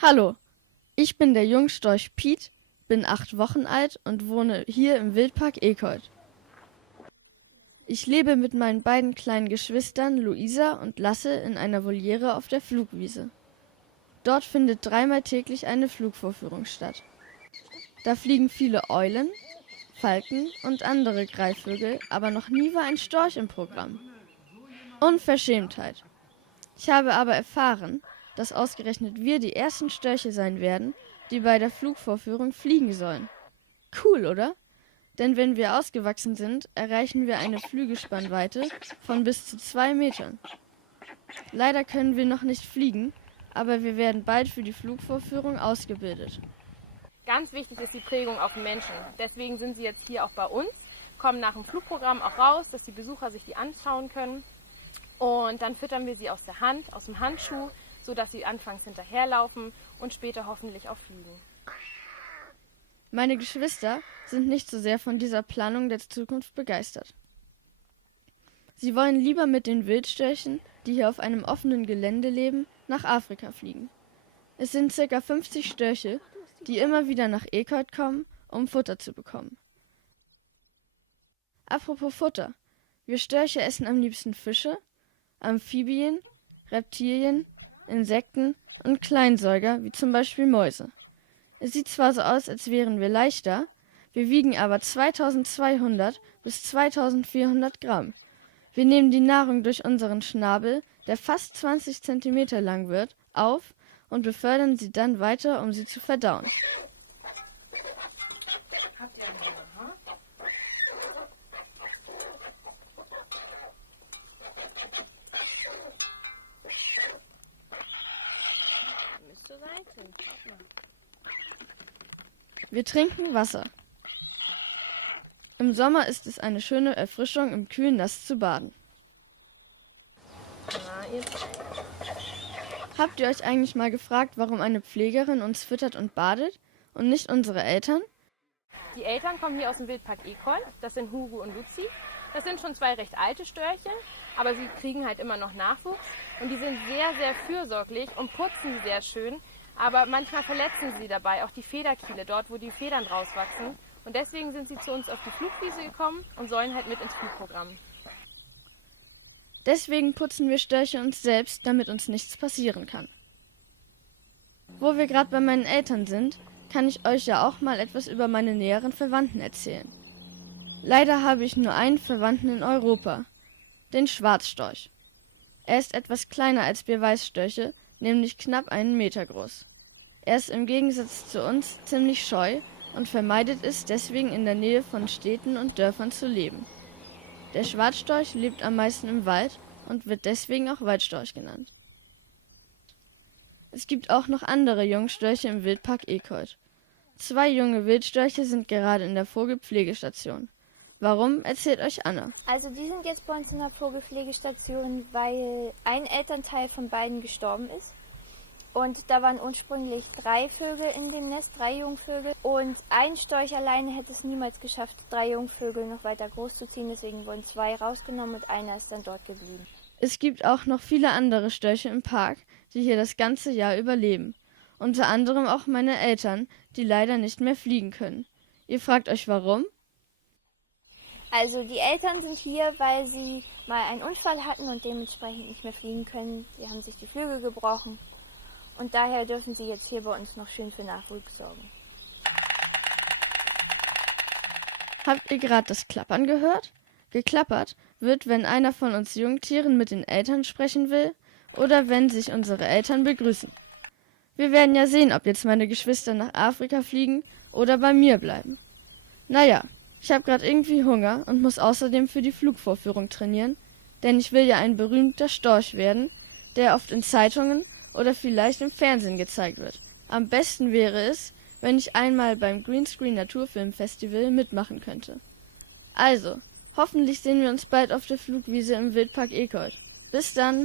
Hallo, ich bin der Jungstorch Piet, bin 8 Wochen alt und wohne hier im Wildpark Ekold. Ich lebe mit meinen beiden kleinen Geschwistern Luisa und Lasse in einer Voliere auf der Flugwiese. Dort findet dreimal täglich eine Flugvorführung statt. Da fliegen viele Eulen, Falken und andere Greifvögel, aber noch nie war ein Storch im Programm. Unverschämtheit. Ich habe aber erfahren, dass ausgerechnet wir die ersten Störche sein werden, die bei der Flugvorführung fliegen sollen. Cool, oder? Denn wenn wir ausgewachsen sind, erreichen wir eine Flügelspannweite von bis zu 2 Metern. Leider können wir noch nicht fliegen, aber wir werden bald für die Flugvorführung ausgebildet. Ganz wichtig ist die Prägung auf den Menschen. Deswegen sind sie jetzt hier auch bei uns, kommen nach dem Flugprogramm auch raus, dass die Besucher sich die anschauen können. Und dann füttern wir sie aus der Hand, aus dem Handschuh, sodass sie anfangs hinterherlaufen und später hoffentlich auch fliegen. Meine Geschwister sind nicht so sehr von dieser Planung der Zukunft begeistert. Sie wollen lieber mit den Wildstörchen, die hier auf einem offenen Gelände leben, nach Afrika fliegen. Es sind ca. 50 Störche, die immer wieder nach Ekold kommen, um Futter zu bekommen. Apropos Futter. Wir Störche essen am liebsten Fische, Amphibien, Reptilien, Insekten und Kleinsäuger, wie zum Beispiel Mäuse. Es sieht zwar so aus, als wären wir leichter, wir wiegen aber 2200 bis 2400 Gramm. Wir nehmen die Nahrung durch unseren Schnabel, der fast 20 Zentimeter lang wird, auf und befördern sie dann weiter, um sie zu verdauen. Wir trinken Wasser. Im Sommer ist es eine schöne Erfrischung, im kühlen Nass zu baden. Habt ihr euch eigentlich mal gefragt, warum eine Pflegerin uns füttert und badet und nicht unsere Eltern? Die Eltern kommen hier aus dem Wildpark Ekold, das sind Hugo und Luzi. Das sind schon 2 recht alte Störche, aber sie kriegen halt immer noch Nachwuchs. Und die sind sehr, sehr fürsorglich und putzen sie sehr schön. Aber manchmal verletzen sie dabei auch die Federkiele, dort wo die Federn rauswachsen. Und deswegen sind sie zu uns auf die Flugwiese gekommen und sollen halt mit ins Flugprogramm. Deswegen putzen wir Störche uns selbst, damit uns nichts passieren kann. Wo wir gerade bei meinen Eltern sind, kann ich euch ja auch mal etwas über meine näheren Verwandten erzählen. Leider habe ich nur einen Verwandten in Europa, den Schwarzstorch. Er ist etwas kleiner als wir Weißstörche, nämlich knapp 1 Meter groß. Er ist im Gegensatz zu uns ziemlich scheu und vermeidet es deswegen in der Nähe von Städten und Dörfern zu leben. Der Schwarzstorch lebt am meisten im Wald und wird deswegen auch Waldstorch genannt. Es gibt auch noch andere Jungstörche im Wildpark Ekold. 2 junge Wildstörche sind gerade in der Vogelpflegestation. Warum, erzählt euch Anna. Also die sind jetzt bei uns in der Vogelpflegestation, weil ein Elternteil von beiden gestorben ist. Und da waren ursprünglich 3 Vögel in dem Nest, 3 Jungvögel. Und ein Storch alleine hätte es niemals geschafft, 3 Jungvögel noch weiter großzuziehen. Deswegen wurden 2 rausgenommen und einer ist dann dort geblieben. Es gibt auch noch viele andere Störche im Park, die hier das ganze Jahr überleben. Unter anderem auch meine Eltern, die leider nicht mehr fliegen können. Ihr fragt euch warum? Also die Eltern sind hier, weil sie mal einen Unfall hatten und dementsprechend nicht mehr fliegen können. Sie haben sich die Flügel gebrochen und daher dürfen sie jetzt hier bei uns noch schön für Nachwuchs sorgen. Habt ihr gerade das Klappern gehört? Geklappert wird, wenn einer von uns Jungtieren mit den Eltern sprechen will oder wenn sich unsere Eltern begrüßen. Wir werden ja sehen, ob jetzt meine Geschwister nach Afrika fliegen oder bei mir bleiben. Naja, ich habe gerade irgendwie Hunger und muss außerdem für die Flugvorführung trainieren, denn ich will ja ein berühmter Storch werden, der oft in Zeitungen oder vielleicht im Fernsehen gezeigt wird. Am besten wäre es, wenn ich einmal beim Greenscreen Naturfilmfestival mitmachen könnte. Also, hoffentlich sehen wir uns bald auf der Flugwiese im Wildpark Ekold. Bis dann!